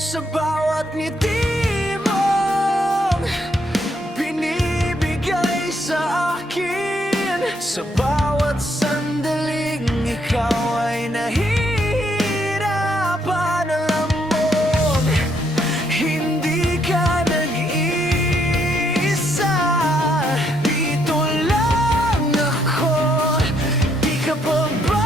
Sa bawat ngiti mong binibigay sa akin, sa bawat sandaling ikaw ay nahihirapan. Alam mong hindi ka nag-iisa, dito lang ako, di ka pababayaan.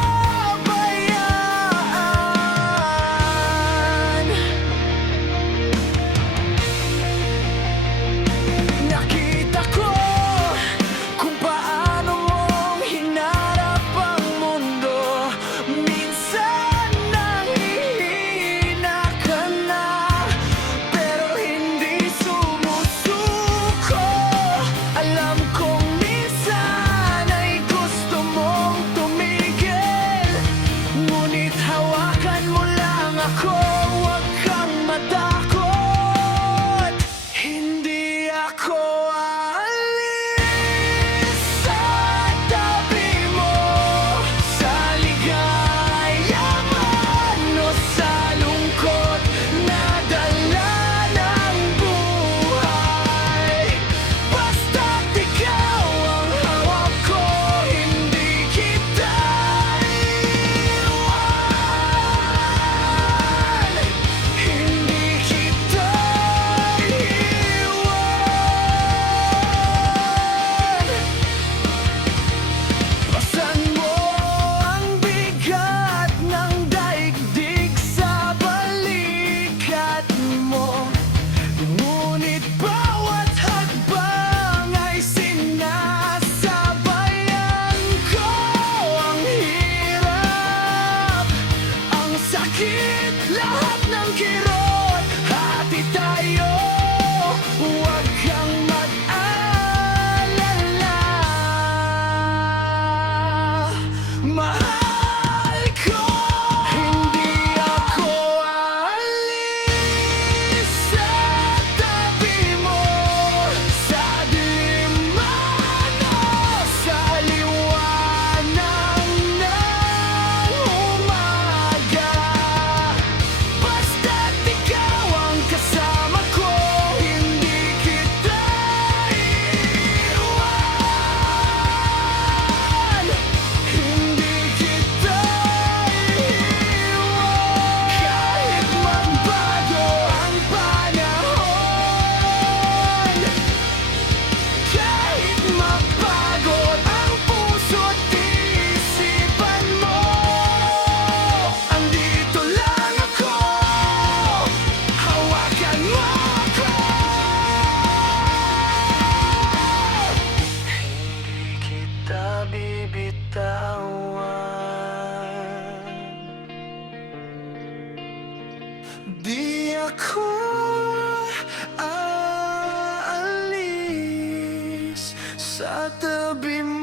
Nakita ko kung paano mong hinarap ang mundo. Minsan nangihina ka na, pero hindi sumusuko. Alam kong minsan ay gusto mong tumigil, ngunit hawakan mo lang ako, huwag kang matakot. Hindi ako aalis sa tabi mo, sa ligaya man o sa lungkot na dala ng buhay. Basta't ikaw ang hawak ko, hindi kita iiwan. Hindi kita iiwan. Pasan mo ang bigat ng daigdig sa balikat mo, ngunit bawat hakbang ay sinasabayan ko. Ang hirap, ang sakit, lahat ng kirot, hati tayo, huwag kang mag-alala. Mahal ko, hindi ako aalis sa tabi mo, sa dilim man o sa liwanag ng umaga. Basta't ikaw ang kasama ko, hindi kita iiwan. Hindi kita iiwan. Kahit magbago ang panahon, kahit mapagod ang puso't isipan mo, andito lang ako, hawakan mo ako. Hindi kita bibitawan. Di ako aalis sa tabi mo.